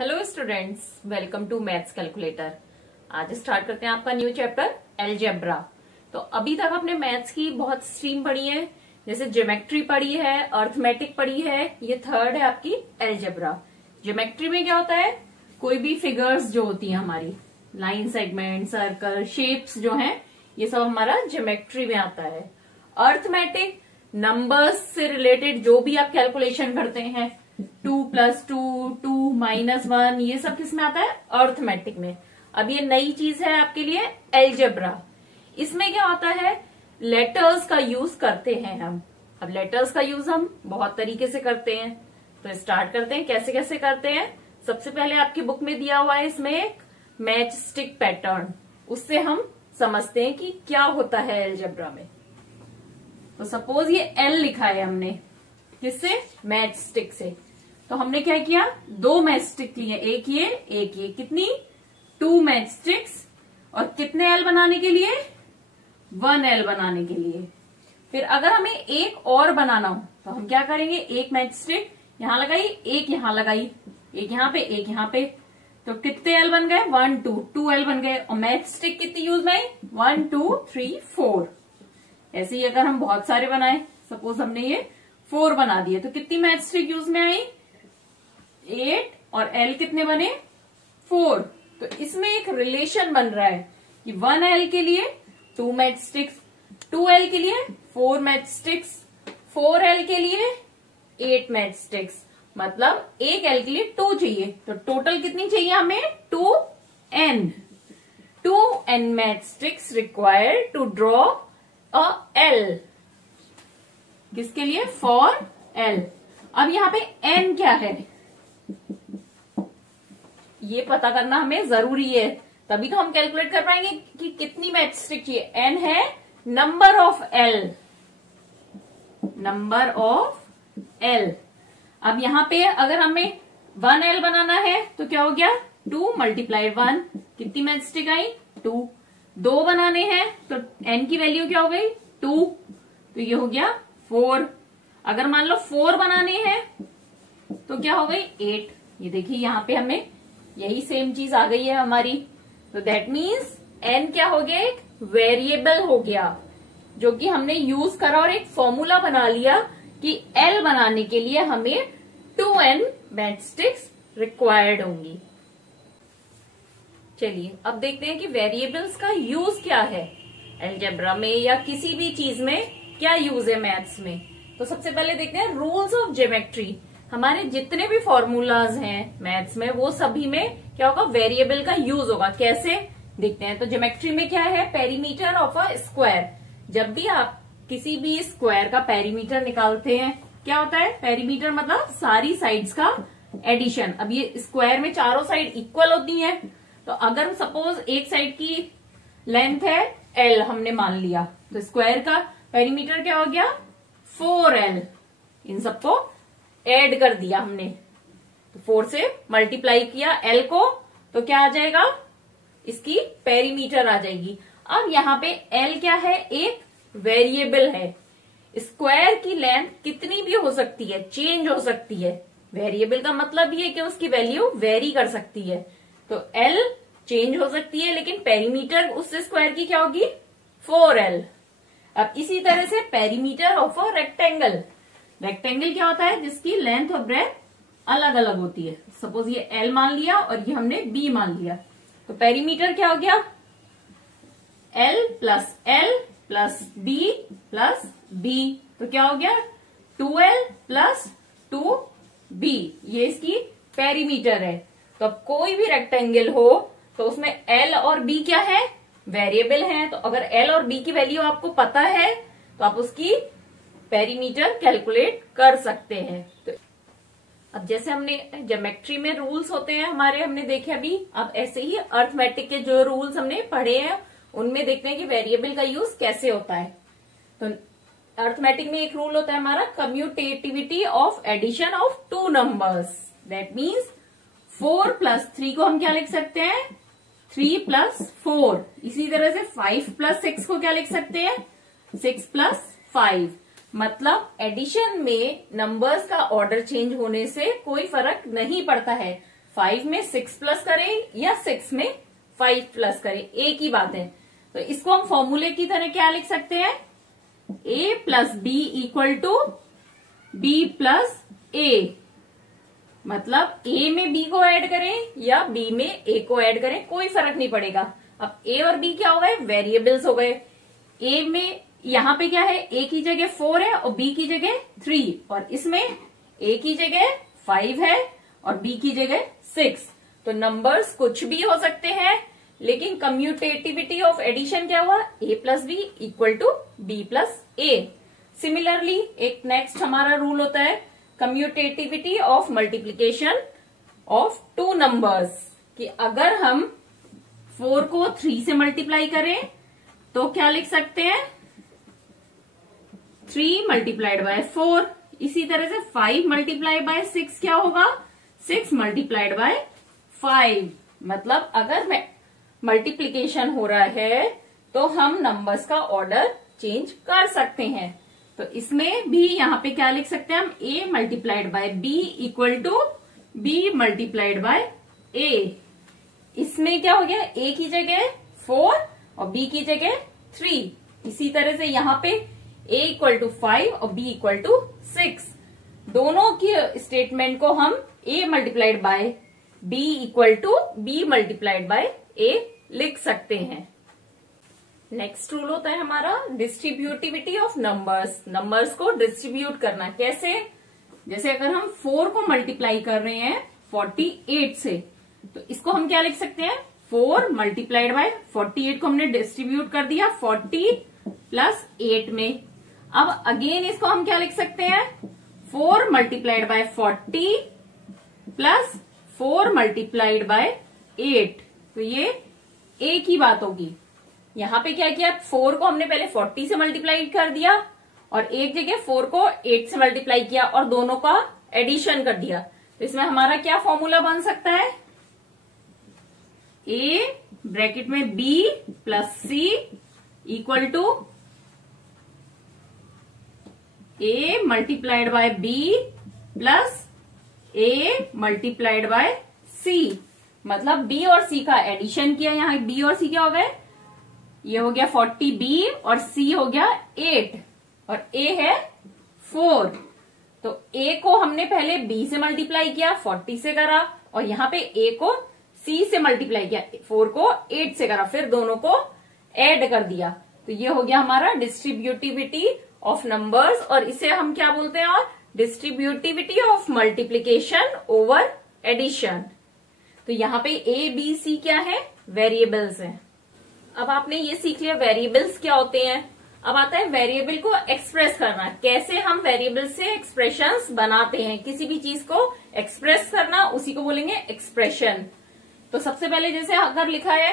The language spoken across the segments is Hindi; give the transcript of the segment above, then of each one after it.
Hello students, welcome to maths calculator. आज स्टार्ट करते हैं आपका न्यू चैप्टर अलजेब्रा। तो अभी तक आपने मैथ्स की बहुत स्ट्रीम पढ़ी है, जैसे ज्योमेट्री पढ़ी है, अर्थमेटिक पढ़ी है, ये थर्ड है आपकी अलजेब्रा। ज्योमेट्री में क्या होता है, कोई भी फिगर्स जो होती है हमारी, लाइन, सेगमेंट, सर्कल, शेप्स जो हैं, ये सब हमारा ज्योमेट्री में आता है। अर्थमेटिक नंबर्स से रिलेटेड जो भी आप कैलकुलेशन करते हैं, 2 + 2, 2 - 1, ये सब किस में आता है, अर्थमेटिक में। अब ये नई चीज है आपके लिए अलजेब्रा। इसमें क्या होता है, लेटर्स का यूज करते हैं हम। अब लेटर्स का यूज हम बहुत तरीके से करते हैं, तो स्टार्ट करते हैं कैसे कैसे करते हैं। सबसे पहले आपकी बुक में दिया हुआ है इसमें एक मैच स्टिक पैटर्न, उससे हम समझते हैं कि क्या होता है अलजेब्रा में। तो सपोज ये एल लिखा है हमने, किससे, मैच स्टिक से। तो हमने क्या किया, 2 मैच स्टिक लिए, एक ये, कितनी, 2 मैच स्टिक्स। और कितने एल बनाने के लिए, 1 एल बनाने के लिए। फिर अगर हमें एक और बनाना हो तो हम क्या करेंगे, एक मैच स्टिक यहां लगाई, एक यहां लगाई, एक यहां पे, एक यहां पे। तो कितने एल बन गए, 1 2 एल बन गए। और मैच स्टिक कितनी यूज में आई, 1 2 3 4। ऐसे ही अगर हम बहुत सारे बनाए, सपोज हमने ये 4 बना दिए, तो कितनी मैच स्टिक यूज में आई, 8। और एल कितने बने, 4। तो इसमें एक रिलेशन बन रहा है कि 1 एल के लिए 2 मैच स्टिक्स, 2 एल के लिए 4 मैच स्टिक्स, 4 एल के लिए 8 मैच स्टिक्स। मतलब 1 एल के लिए 2 चाहिए, तो टोटल कितनी चाहिए हमें, 2n। 2n match sticks required to draw a L, किसके लिए, फॉर एल। अब यहाँ पे n क्या है, ये पता करना हमें जरूरी है, तभी तो हम कैलकुलेट कर पाएंगे कि कितनी मैच स्टिक चाहिए। n है number of L, number of L. अब यहाँ पे अगर हमें 1 एल बनाना है तो क्या हो गया, 2 × 1, कितनी मैच स्टिक आई, 2। 2 बनाने हैं तो n की वैल्यू क्या हो गई, 2, तो ये हो गया 4। अगर मान लो 4 बनाने हैं तो क्या हो गई, 8। ये देखिए यहाँ पे हमें यही सेम चीज आ गई है हमारी। तो दैट मीन्स n क्या हो गया, एक वेरिएबल हो गया, जो कि हमने यूज करा और एक फॉर्मूला बना लिया कि l बनाने के लिए हमें 2n मैच स्टिक्स रिक्वायर्ड होंगी। चलिए अब देखते हैं कि वेरिएबल्स का यूज क्या है अलजेब्रा में, या किसी भी चीज में क्या यूज है मैथ्स में। तो सबसे पहले देखते हैं रूल्स ऑफ ज्योमेट्री। हमारे जितने भी फॉर्मूलाज हैं मैथ्स में, वो सभी में क्या होगा, वेरिएबल का यूज होगा। कैसे देखते हैं, तो ज्योमेट्री में क्या है, पेरीमीटर ऑफ अ स्क्वायर। जब भी आप किसी भी स्क्वायर का पेरीमीटर निकालते हैं, क्या होता है, पेरीमीटर मतलब सारी साइड्स का एडिशन। अब ये स्क्वायर में चारों साइड इक्वल होती हैं, तो अगर सपोज एक साइड की लेंथ है l हमने मान लिया, तो स्क्वायर का पेरीमीटर क्या हो गया, 4l। इन सबको ऐड कर दिया हमने, तो 4 से मल्टीप्लाई किया l को, तो क्या आ जाएगा, इसकी पेरीमीटर आ जाएगी। अब यहाँ पे l क्या है, एक वेरिएबल है। स्क्वायर की लेंथ कितनी भी हो सकती है, चेंज हो सकती है। वेरिएबल का मतलब ये है कि उसकी वैल्यू वेरी कर सकती है। तो l चेंज हो सकती है, लेकिन पेरीमीटर उस स्क्वायर की क्या होगी, 4l। अब इसी तरह से perimeter of a rectangle. Rectangle क्या होता है, जिसकी लेंथ और ब्रेथ अलग अलग होती है। सपोज ये l मान लिया और ये हमने b मान लिया, तो पेरीमीटर क्या हो गया, l + b + b, तो क्या हो गया, 2l + 2b। ये इसकी पेरीमीटर है। तो अब कोई भी रेक्टेंगल हो तो उसमें l और b क्या है, वेरिएबल है। तो अगर l और b की वैल्यू आपको पता है तो आप उसकी पेरीमीटर कैलकुलेट कर सकते हैं। तो अब जैसे हमने ज्योमेट्री में रूल्स होते हैं हमारे, हमने देखे अभी, अब ऐसे ही अर्थमेटिक के जो रूल्स हमने पढ़े हैं उनमें देखते हैं कि वेरिएबल का यूज कैसे होता है। तो अर्थमेटिक में एक रूल होता है हमारा, commutativity of addition of 2 numbers. That means 4 + 3 को हम क्या लिख सकते हैं, 3 + 4। इसी तरह से 5 + 6 को क्या लिख सकते हैं, 6 + 5। मतलब एडिशन में नंबर्स का ऑर्डर चेंज होने से कोई फर्क नहीं पड़ता है। 5 में 6 प्लस करें या 6 में 5 प्लस करें, एक ही बात है। तो इसको हम फॉर्मूले की तरह क्या लिख सकते हैं, a plus B equal to B plus A. मतलब a में b को ऐड करें या b में a को ऐड करें, कोई फर्क नहीं पड़ेगा। अब a और b क्या हो गए, वेरिएबल्स हो गए। a में यहां पे क्या है, a की जगह 4 है और b की जगह 3, और इसमें a की जगह 5 है और b की जगह 6। तो नंबर्स कुछ भी हो सकते हैं, लेकिन कम्यूटेटिविटी ऑफ एडिशन क्या हुआ, a plus B equal to B plus A. Similarly एक नेक्स्ट हमारा रूल होता है commutativity of multiplication of two numbers, कि अगर हम 4 को 3 से मल्टीप्लाई करें तो क्या लिख सकते हैं, 3 मल्टीप्लाइड बाय 4। इसी तरह से 5 मल्टीप्लाई बाय 6 क्या होगा, 6 मल्टीप्लाइड बाय 5। मतलब अगर मल्टीप्लीकेशन हो रहा है तो हम नंबर्स का ऑर्डर चेंज कर सकते हैं। तो इसमें भी यहां पे क्या लिख सकते हैं हम, a multiplied by b equal to b multiplied by a। इसमें क्या हो गया, a की जगह 4 और b की जगह 3। इसी तरह से यहाँ पे a इक्वल टू 5 और b इक्वल टू 6। दोनों की स्टेटमेंट को हम a multiplied by b equal to b multiplied by a लिख सकते हैं। नेक्स्ट रूल होता है हमारा डिस्ट्रीब्यूटिविटी ऑफ नंबर्स। नंबर्स को डिस्ट्रीब्यूट करना कैसे, जैसे अगर हम 4 को मल्टीप्लाई कर रहे हैं 48 से, तो इसको हम क्या लिख सकते हैं, 4 मल्टीप्लाइड बाय 48 को हमने डिस्ट्रीब्यूट कर दिया 40 प्लस 8 में। अब अगेन इसको हम क्या लिख सकते हैं, 4 multiplied by 40 plus 4 multiplied by 8। तो ये एक ही बात होगी। यहां पे क्या किया, 4 को हमने पहले 40 से मल्टीप्लाई कर दिया और एक जगह 4 को 8 से मल्टीप्लाई किया और दोनों का एडिशन कर दिया। तो इसमें हमारा क्या फॉर्मूला बन सकता है, a ब्रैकेट में b plus c equal to a multiplied by b plus a multiplied by c। मतलब b और c का एडिशन किया, यहाँ b और c क्या हो गए, ये हो गया 40b और c हो गया 8 और a है 4। तो a को हमने पहले b से मल्टीप्लाई किया 40 से करा, और यहाँ पे a को c से मल्टीप्लाई किया 4 को 8 से करा, फिर दोनों को ऐड कर दिया। तो ये हो गया हमारा डिस्ट्रीब्यूटिविटी ऑफ नंबर्स, और इसे हम क्या बोलते हैं, और distributivity of multiplication over addition. तो यहाँ पे a b c क्या है, वेरिएबल्स हैं। अब आपने ये सीख लिया वेरिएबल्स क्या होते हैं। अब आता है वेरिएबल को एक्सप्रेस करना, कैसे हम वेरिएबल से एक्सप्रेशंस बनाते हैं। किसी भी चीज को एक्सप्रेस करना, उसी को बोलेंगे एक्सप्रेशन। तो सबसे पहले जैसे अगर लिखा है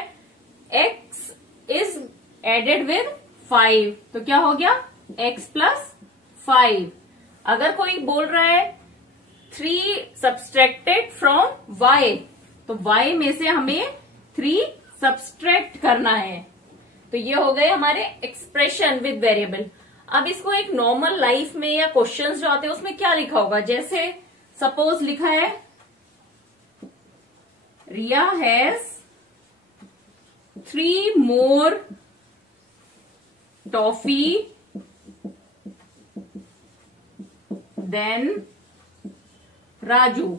x इज एडेड विद 5, तो क्या हो गया, x प्लस 5। अगर कोई बोल रहा है 3 सब्सट्रैक्टेड फ्रॉम y, तो y में से हमें 3 सब्सट्रैक्ट करना है। तो ये हो गए हमारे एक्सप्रेशन विद वेरिएबल। अब इसको एक नॉर्मल लाइफ में या क्वेश्चंस जो आते हैं उसमें क्या लिखा होगा, जैसे सपोज लिखा है Riya has 3 more toffee than Raju.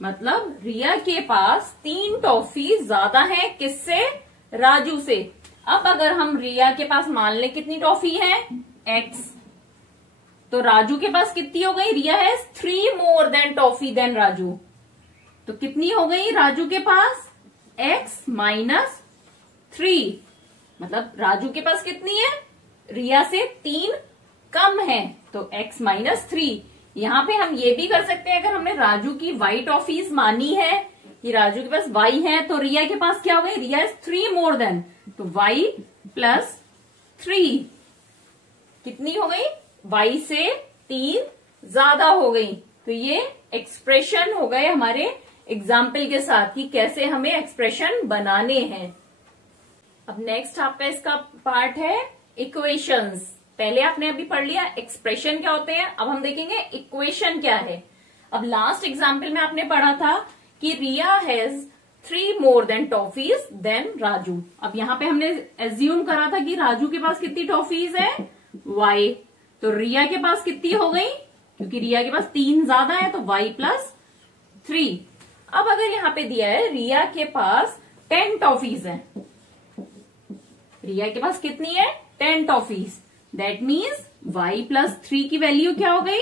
मतलब रिया के पास 3 टॉफी ज्यादा है किससे, राजू से। अब अगर हम रिया के पास मान लें कितनी टॉफी है, x, तो राजू के पास कितनी हो गई, रिया है 3 more than toffee than Raju, तो कितनी हो गई राजू के पास, x माइनस 3। मतलब राजू के पास कितनी है, रिया से 3 कम है, तो x माइनस 3। यहाँ पे हम ये भी कर सकते हैं, अगर हमने राजू की वाई टॉफीज मानी है कि राजू के पास y है, तो रिया के पास क्या हो गई, रिया इज 3 मोर देन, तो y प्लस 3 कितनी हो गई, y से 3 ज्यादा हो गई। तो ये एक्सप्रेशन हो गए हमारे एग्जाम्पल के साथ कि कैसे हमें एक्सप्रेशन बनाने हैं। अब नेक्स्ट आपका इसका पार्ट है इक्वेशंस। पहले आपने अभी पढ़ लिया एक्सप्रेशन क्या होते हैं, अब हम देखेंगे इक्वेशन क्या है। अब लास्ट एग्जाम्पल में आपने पढ़ा था कि Riya has 3 more than toffees than Raju. अब यहाँ पे हमने एज्यूम करा था कि राजू के पास कितनी टॉफीज है, y, तो रिया के पास कितनी हो गई, क्योंकि रिया के पास 3 ज्यादा है तो y प्लस 3। अब अगर यहाँ पे दिया है रिया के पास 10 टॉफीज है, रिया के पास कितनी है 10 toffees, that means y plus 3 की वैल्यू क्या हो गई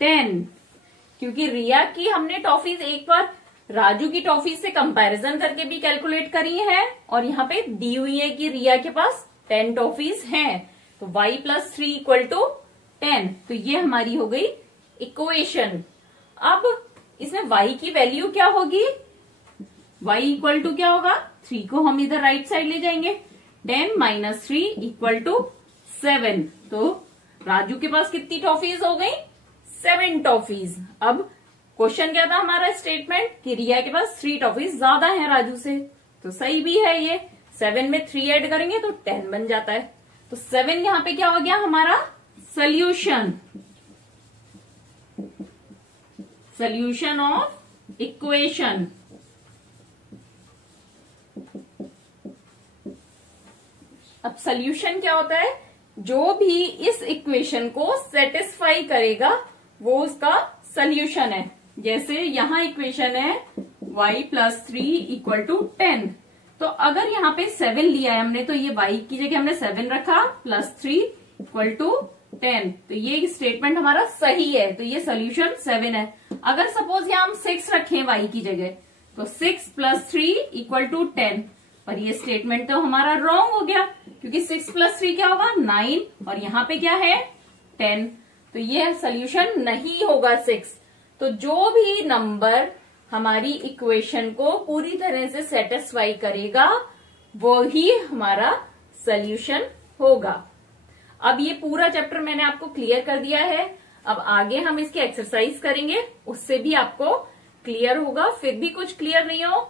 10, क्योंकि रिया की हमने टॉफीज एक बार राजू की टॉफीज से कंपैरिजन करके भी कैलकुलेट करी है और यहाँ पे दी हुई है कि रिया के पास 10 टॉफीज हैं, तो y प्लस 3 इक्वल टू 10, तो ये हमारी हो गई इक्वेशन। अब इसमें y की वैल्यू क्या होगी, y इक्वल टू क्या होगा 3 को हम इधर राइट साइड ले जाएंगे, 10 माइनस 3 इक्वल टू 7, तो राजू के पास कितनी टॉफीज हो गई 7 टॉफीज। अब क्वेश्चन क्या था हमारा स्टेटमेंट कि रिया के पास 3 टॉफीज ज्यादा है राजू से, तो सही भी है ये, 7 में 3 ऐड करेंगे तो 10 बन जाता है, तो 7 यहां पे क्या हो गया हमारा सोल्यूशन, सोल्यूशन ऑफ इक्वेशन। अब सोल्यूशन क्या होता है, जो भी इस इक्वेशन को सेटिस्फाई करेगा वो उसका सोल्यूशन है। जैसे यहां इक्वेशन है y प्लस 3 इक्वल टू 10, तो अगर यहाँ पे 7 लिया है हमने तो ये y की जगह हमने 7 रखा प्लस 3 इक्वल टू 10, तो ये स्टेटमेंट हमारा सही है, तो ये सोल्यूशन 7 है। अगर सपोज यहाँ हम 6 रखें y की जगह तो 6 प्लस 3 इक्वल टू 10, पर ये स्टेटमेंट तो हमारा रॉन्ग हो गया, क्योंकि 6 प्लस 3 क्या होगा 9 और यहाँ पे क्या है 10, तो ये सोल्यूशन नहीं होगा 6। तो जो भी नंबर हमारी इक्वेशन को पूरी तरह से सेटिस्फाई करेगा वो ही हमारा सोल्यूशन होगा। अब ये पूरा चैप्टर मैंने आपको क्लियर कर दिया है, अब आगे हम इसकी एक्सरसाइज करेंगे, उससे भी आपको क्लियर होगा। फिर भी कुछ क्लियर नहीं हो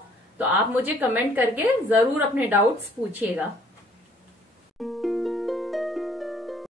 तो आप मुझे कमेंट करके जरूर अपने डाउट्स पूछिएगा।